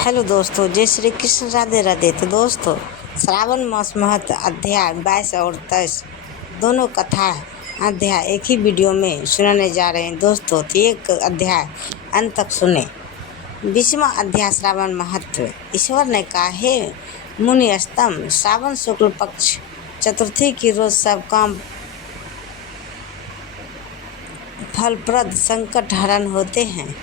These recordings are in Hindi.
हेलो दोस्तों, जय श्री कृष्ण, राधे राधे। तो दोस्तों, श्रावण मास महत्व अध्याय 22 और 23 दोनों कथा अध्याय एक ही वीडियो में सुनाने जा रहे हैं दोस्तों। तो एक अध्याय अंत तक सुने। 20वां अध्याय श्रावण महत्व। ईश्वर ने कहा, हे मुनि स्तंभ, श्रावण शुक्ल पक्ष चतुर्थी की रोज सब काम फलप्रद संकट हरण होते हैं।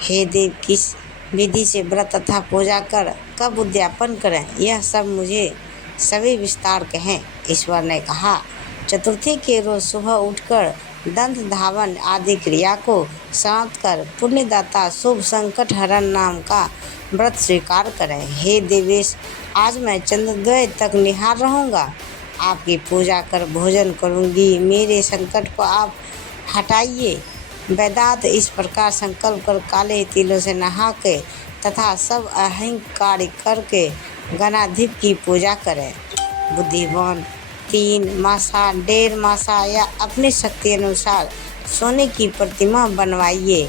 हे देव, किस विधि से व्रत तथा पूजा कर कब उद्यापन करें, यह सब मुझे सभी विस्तार कहें। ईश्वर ने कहा, चतुर्थी के रोज सुबह उठकर दंत धावन आदि क्रिया को समाप्त कर पुण्यदाता शुभ संकट हरण नाम का व्रत स्वीकार करें। हे देवेश, आज मैं चंद्रोदय तक निहार रहूँगा, आपकी पूजा कर भोजन करूँगी, मेरे संकट को आप हटाइए। वेदांत इस प्रकार संकल्प कर काले तिलों से नहा के तथा सब अहंकार करके गणाधिप की पूजा करें। बुद्धिमान 3 मासा 1.5 मासा या अपनी शक्ति अनुसार सोने की प्रतिमा बनवाइए।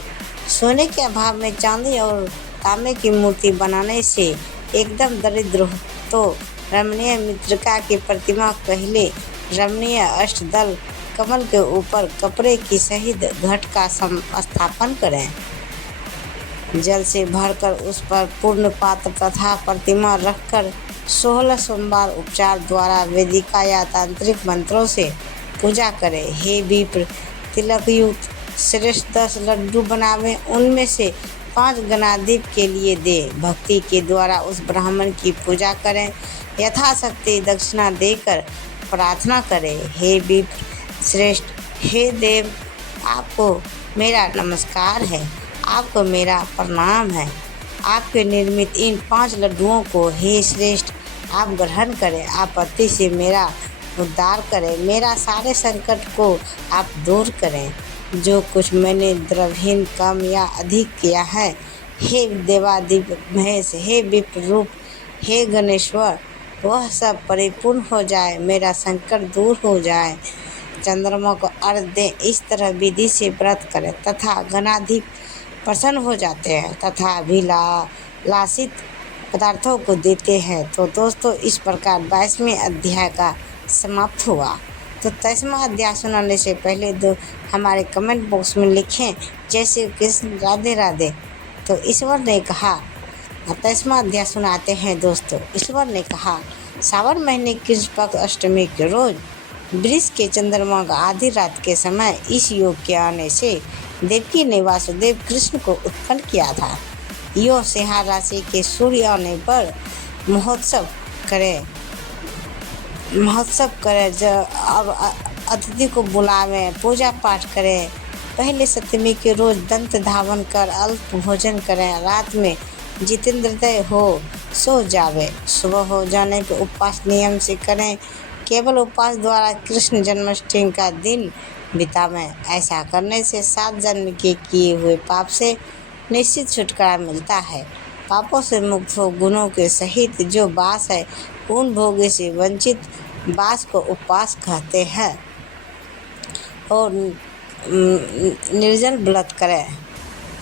सोने के अभाव में चांदी और तांबे की मूर्ति बनाने से एकदम दरिद्र हो तो रमणीय मृत्तिका की प्रतिमा पहले रमणीय अष्टदल कमल के ऊपर कपड़े की सहित घट का स्थापन करें। जल से भरकर उस पर पूर्ण पात्र तथा प्रतिमा रखकर 16 सोमवार उपचार द्वारा वेदिका या तांत्रिक मंत्रों से पूजा करें। हे विप्र, तिलक युक्त श्रेष्ठ 10 लड्डू बनावें, उनमें से 5 गणाधिप के लिए दे। भक्ति के द्वारा उस ब्राह्मण की पूजा करें, यथाशक्ति दक्षिणा देकर प्रार्थना करें। हे विप्र श्रेष्ठ, हे देव, आपको मेरा नमस्कार है, आपको मेरा प्रणाम है। आपके निर्मित इन 5 लड्डुओं को हे श्रेष्ठ आप ग्रहण करें, आपत्ति से मेरा उद्धार करें, मेरा सारे संकट को आप दूर करें। जो कुछ मैंने द्रव्यहीन कम या अधिक किया है, हे देवादिप महेश, हे विप्र रूप, हे गणेश्वर, वह सब परिपूर्ण हो जाए, मेरा संकट दूर हो जाए। चंद्रमा को अर्घ दें, इस तरह विधि से व्रत करें तथा गणाधिप प्रसन्न हो जाते हैं तथा अभिलाषित पदार्थों को देते हैं। तो दोस्तों, इस प्रकार 22वें अध्याय का समाप्त हुआ। तो 23वां अध्याय सुनाने से पहले हमारे कमेंट बॉक्स में लिखें, जय श्री कृष्ण, राधे राधे। तो ईश्वर ने कहा, 23वां अध्याय सुनाते हैं दोस्तों। ईश्वर ने कहा, सावन महीने कृष्ण पक्ष अष्टमी के रोज वृष के चंद्रमा का आधी रात के समय इस योग के आने से देवकी ने वासुदेव कृष्ण को उत्पन्न किया था। योग सिंह राशि के सूर्य आने पर महोत्सव करें, अब अतिथि को बुलावें, पूजा पाठ करें। पहले सप्तमी के रोज दंत धावन कर अल्प भोजन करें, रात में जितेंद्रोदय हो सो जावे, सुबह हो जाने पर उपवास नियम से करें। केवल उपवास द्वारा कृष्ण जन्माष्टमी का दिन बितावें। ऐसा करने से 7 जन्म के किए हुए पाप से निश्चित छुटकारा मिलता है। पापों से मुक्त हो गुणों के सहित जो वास है, उन भोगों से वंचित वास को उपवास कहते हैं। और निर्जल व्रत करें।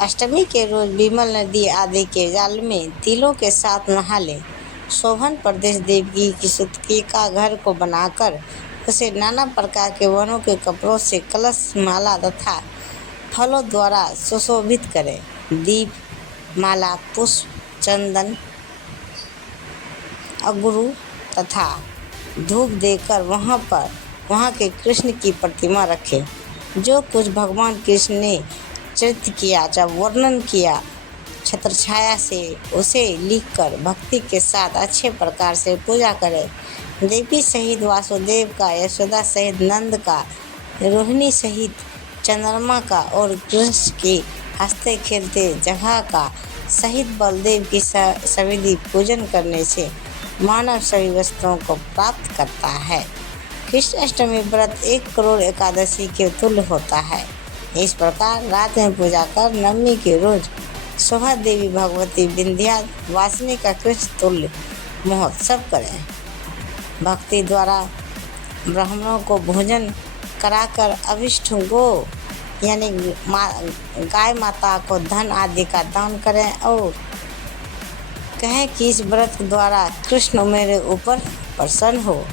अष्टमी के रोज विमल नदी आदि के जल में तिलों के साथ नहा लें। शोभन प्रदेश देवकी की सुतकी का घर को बनाकर उसे नाना प्रकार के वनों के कपड़ों से कलश, माला तथा फलों द्वारा सुशोभित करें। दीप, माला, पुष्प, चंदन, अगरू तथा धूप देकर वहाँ के कृष्ण की प्रतिमा रखें। जो कुछ भगवान कृष्ण ने चरित्र किया, जब वर्णन किया, छत्रछाया से उसे लिखकर भक्ति के साथ अच्छे प्रकार से पूजा करें। देवी सहित वासुदेव का, यशोदा सहित नंद का, रोहिणी सहित चंद्रमा का और कृष्ण की हंसते खेलते जगह का सहित बलदेव की सविधि पूजन करने से मानव सभी वस्तुओं को प्राप्त करता है। कृष्ण अष्टमी व्रत 1 करोड़ एकादशी के तुल्य होता है। इस प्रकार रात में पूजा कर नवमी के रोज सुबह देवी भगवती विंध्यावासिनी का कृष्ण तुल्य महोत्सव करें। भक्ति द्वारा ब्राह्मणों को भोजन कराकर अभिष्ट गो यानी गाय माता को धन आदि का दान करें और कहें कि इस व्रत द्वारा कृष्ण मेरे ऊपर प्रसन्न हो।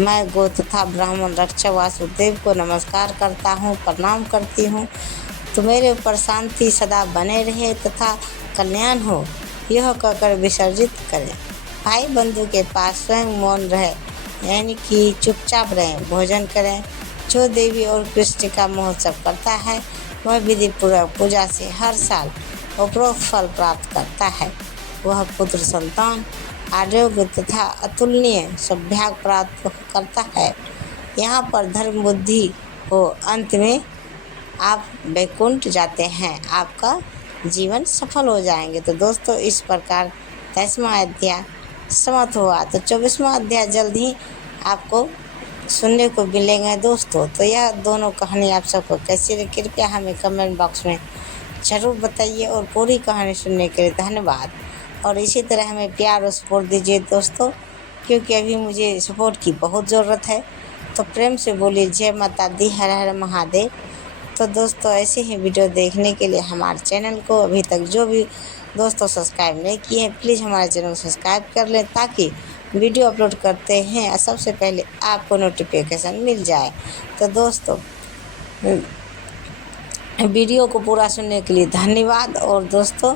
मैं गो तथा ब्राह्मण रक्षक वासुदेव को नमस्कार करता हूँ, प्रणाम करती हूँ। तो मेरे ऊपर शांति सदा बने रहे तथा कल्याण हो, यह कहकर विसर्जित करें। भाई बंधु के पास स्वयं मौन रहे, यानी कि चुपचाप रहें, भोजन करें। जो देवी और कृष्ण का महोत्सव करता है वह विधि पूर्वक पूजा से हर साल उपरोक्त फल प्राप्त करता है। वह पुत्र संतान, आरोग्य तथा अतुलनीय सौभाग्य प्राप्त करता है। यहाँ पर धर्म बुद्धि हो, अंत में आप वैकुंठ जाते हैं, आपका जीवन सफल हो जाएंगे। तो दोस्तों इस प्रकार 23वां अध्याय समाप्त हुआ। तो 24वां अध्याय जल्द ही आपको सुनने को मिलेंगे दोस्तों। तो यह दोनों कहानी आप सबको कैसी लगी कृपया हमें कमेंट बॉक्स में ज़रूर बताइए और पूरी कहानी सुनने के लिए धन्यवाद। और इसी तरह हमें प्यार और सपोर्ट दीजिए दोस्तों, क्योंकि अभी मुझे सपोर्ट की बहुत ज़रूरत है। तो प्रेम से बोलिए जय माता दी, हर हर महादेव। तो दोस्तों ऐसे ही वीडियो देखने के लिए हमारे चैनल को अभी तक जो भी दोस्तों सब्सक्राइब नहीं किए हैं प्लीज़ हमारे चैनल को सब्सक्राइब कर लें, ताकि वीडियो अपलोड करते हैं सबसे पहले आपको नोटिफिकेशन मिल जाए। तो दोस्तों वीडियो को पूरा सुनने के लिए धन्यवाद और दोस्तों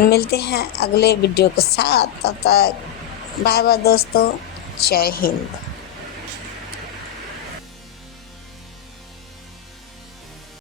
मिलते हैं अगले वीडियो के साथ। तब तक बाय बाय दोस्तों, जय हिंद।